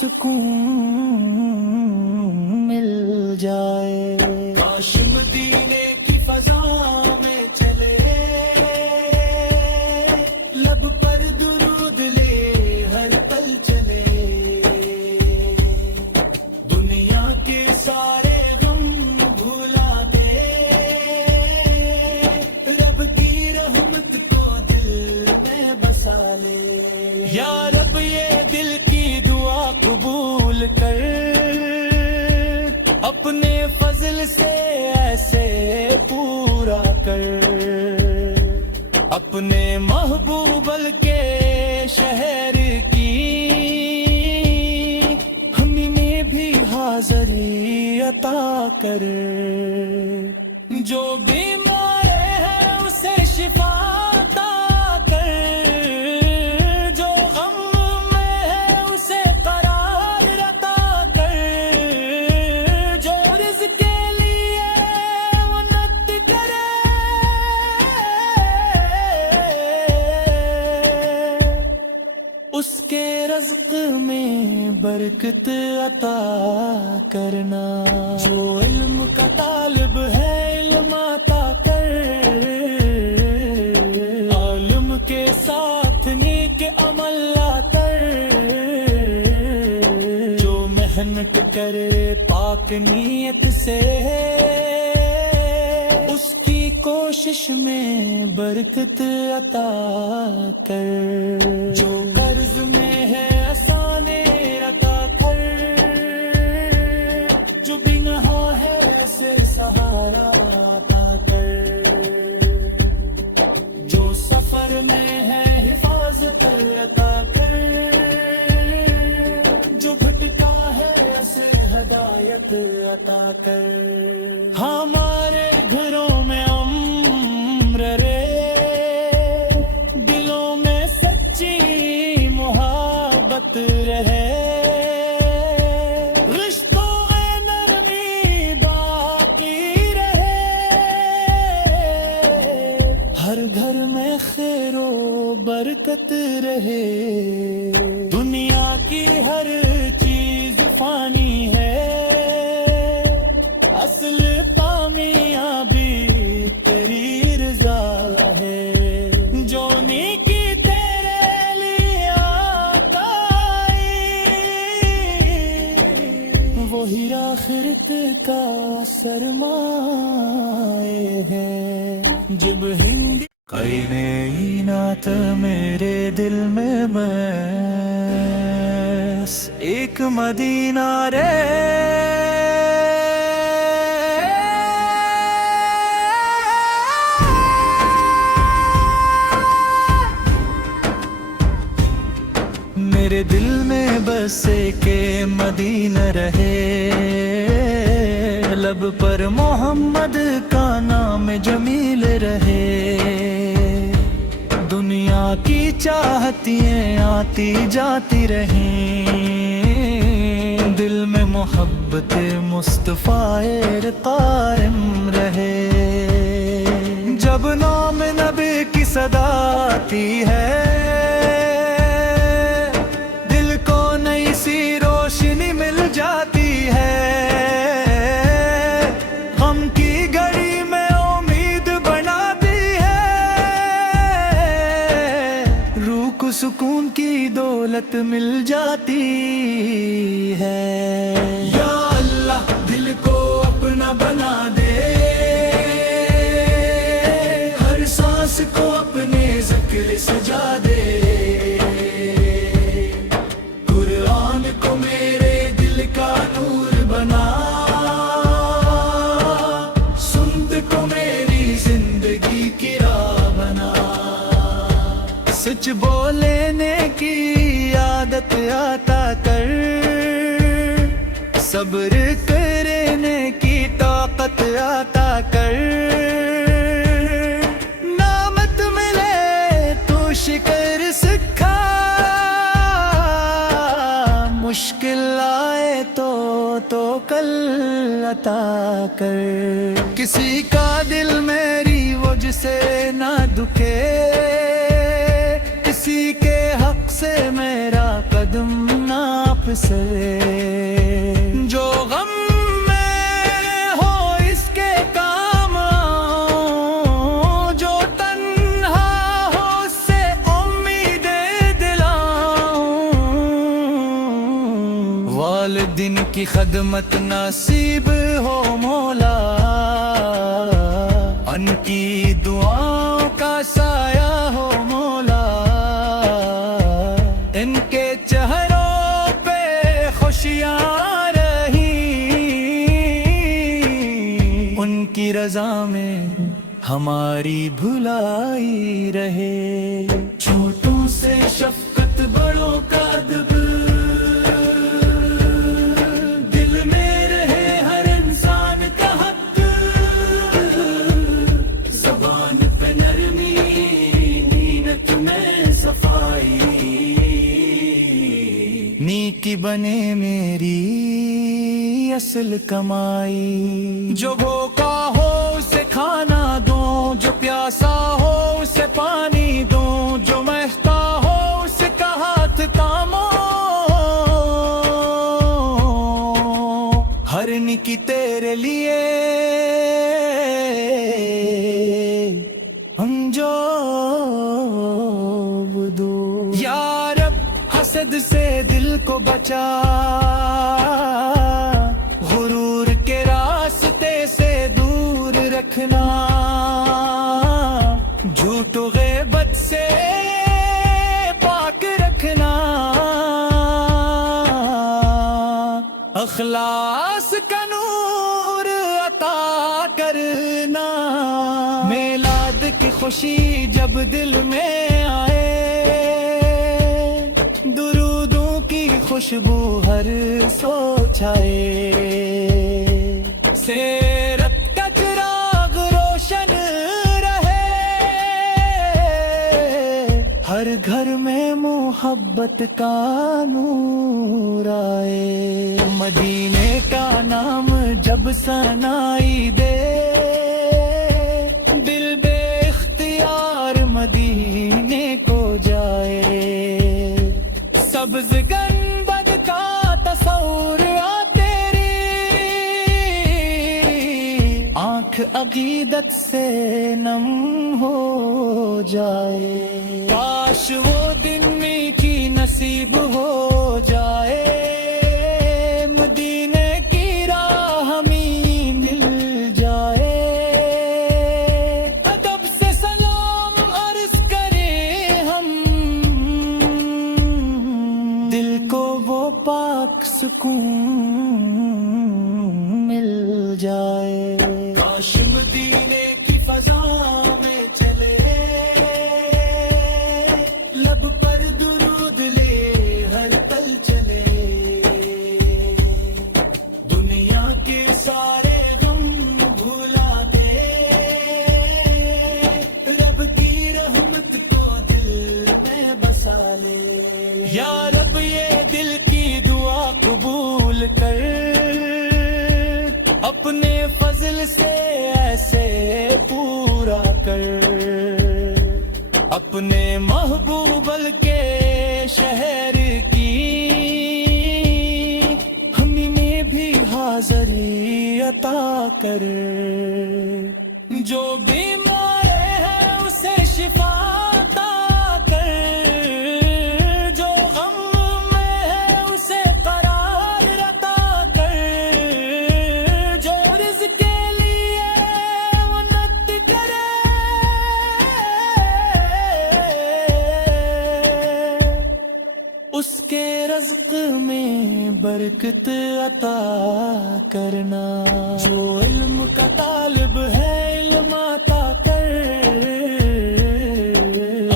سکون مل جائے. کاش مدینے کی فضا میں چلے، لب پر درود لے ہر پل چلے، دنیا کے سارے غم بھولا دے، رب کی رحمت کو دل میں بسا لے. یا رب یہ دل کی دعا قبول کر، اپنے فضل سے ایسے پورا کر، اپنے محبوب کے شہر کی ہمیں بھی حاضری عطا کر. جو بیمار ہے اسے شفا عطا کر، جو غم میں ہے اسے قرار عطا کر، جو رزق کے لیے منت کرے اس کے رزق میں برکت عطا کرنا. جو علم کا طالب ہے علم عطا کر، عالم کے ساتھ نیک عمل کر، جو محنت کرے پاک نیت سے اس کی کوشش میں برکت عطا کر. جو قرض میں ہے آسانی عطا کر، جو بنہا ہے اسے سہارا عطا کر، جو سفر میں ہے حفاظت عطا کر، جو بھٹکا ہے اسے ہدایت عطا کر. ہمارے گھروں میں امر رے، دلوں میں سچی محبت رہے، رشتوں میں نرمی باقی رہے، ہر گھر میں خیر و برکت رہے. دنیا کی ہر چیز فانی ہے، اصل کامیابی تیری رضا ہے. جو نیکی تیرے لیے آئی وہی آخرت کا سرمایہ ہے. جب ہندی کئی نئی نعت میرے دل میں بس ایک مدینہ رے، میرے دل میں بس ایک مدینہ رہے، لب پر محمد کا نام جمیل رہے. دنیا کی چاہتیں آتی جاتی رہیں، دل میں محبت مصطفیٰ قائم رہے. جب نام نبی کی صدا آتی ہے، دل کو نئی سی روشنی مل جاتی ہے، غم کی گھڑی میں امید بناتی ہے، روح کو سکون کی دولت مل جاتی ہے. یا اللہ دل کو اپنا بنا دے، ہر سانس کو اپنے ذکر سجا دے، قرآن کو میرے دل کا نور بنا، سنت کو میری زندگی کی راہ بنا. سچ بولنے کی عادت عطا کر، صبر کرنے کی طاقت عطا کر، نعمت ملے تو شکر سکھا، مشکل آئے تو کل عطا کر. کسی کا دل میری وجہ سے نہ دکھے، کسی کے حق سے میرا قدم نہ سے، جو غم میں ہو اس کے کام آؤں، جو تنہا ہو اس سے امیدیں دلاؤں، والدین کی خدمت نصیب ہو مولا، ان کی دعاؤں کا سایہ ہو مولا، ان کے چہروں پہ خوشیاں رہیں، ان کی رضا میں ہماری بھلائی رہے، چھوٹوں سے شفقت بڑوں کا ادب، دل میں رہے ہر انسان کا حق، زبان پہ نرمی نیت میں صفائی، نیکی بنے میری اصل کمائی، جو بھوکا ہو اسے کھانا دوں، جو پیاسا ہو اسے پانی دوں، جو مہتا ہو اس کا ہاتھ تامو، ہر نیکی تیرے لیے انجام دو، یا رب حسد سے دل کو بچا، غرور کے راستے سے دور رکھنا، جھوٹ و غیبت سے پاک رکھنا، اخلاص کا نور عطا کرنا، میلاد کی خوشی جب دل میں آئے، درودوں کی خوشبو ہر سو چھائے، سیرت کا چراغ روشن رہے، ہر گھر میں محبت کا نور آئے، مدینے کا نام جب سنائی دے، دل بے اختیار مدینے کو جائے، سبز گنبد کا تصور تیری آنکھ عقیدت سے نم ہو جائے، کاش وہ دن میٹھی نصیب ہو جائے، مدینے کی راہ ہمیں مل جائے، ادب سے سلام عرض کریں ہم، دل کو وہ پاک سکون مل جائے، کاش مدینے کی فضا میں چلے، لب پر درود لے ہر پل چلے، دنیا کے سارے غم بھولا دے، رب کی رحمت کو دل میں بسا لے، یا رب یہ دل کی دعا قبول کر، اپنے فضل سے ایسے پورا کر، اپنے محبوب کے شہر کی ہمیں بھی حاضری عطا کر، جو بیمار ہے اسے شفا عطا کر، جو غم میں ہے اسے قرار عطا کر، جو رزق کے لیے منت کرے اس کے رزق میں برکت عطا کرنا، جو علم کا طالب ہے علم عطا کر،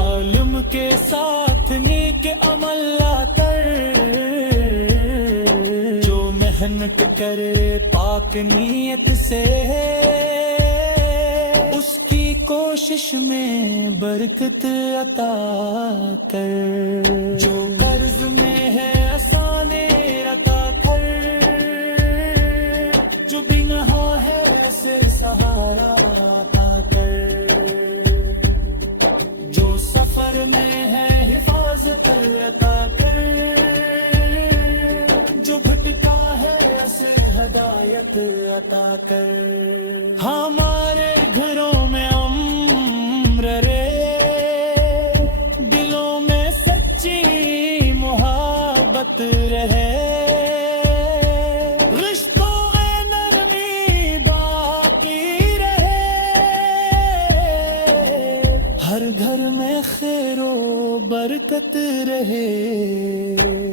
عالم کے ساتھ نیک عمل کر، جو محنت کرے پاک نیت سے اس کی کوشش میں برکت عطا کر، جو قرض میں ہے آسانی عطا کر، جو بنہا ہے اسے سہارا عطا کر، جو سفر میں ہے حفاظت عطا کر، کر ہمارے گھروں میں امر رے، دلوں میں سچی محبت رہے، رشتوں میں نرمی باقی رہے، ہر گھر میں خیر و برکت رہے۔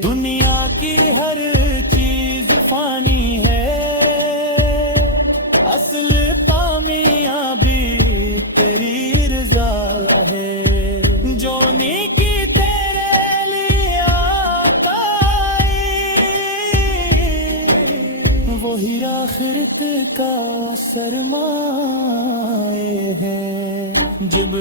دنیا کی ہر چیز فانی ہے، اصل کامیابی تیری رضا ہے، جو نیکی تیرے لیے آئی، وہی آخرت کا سرمایہ ہے۔ جب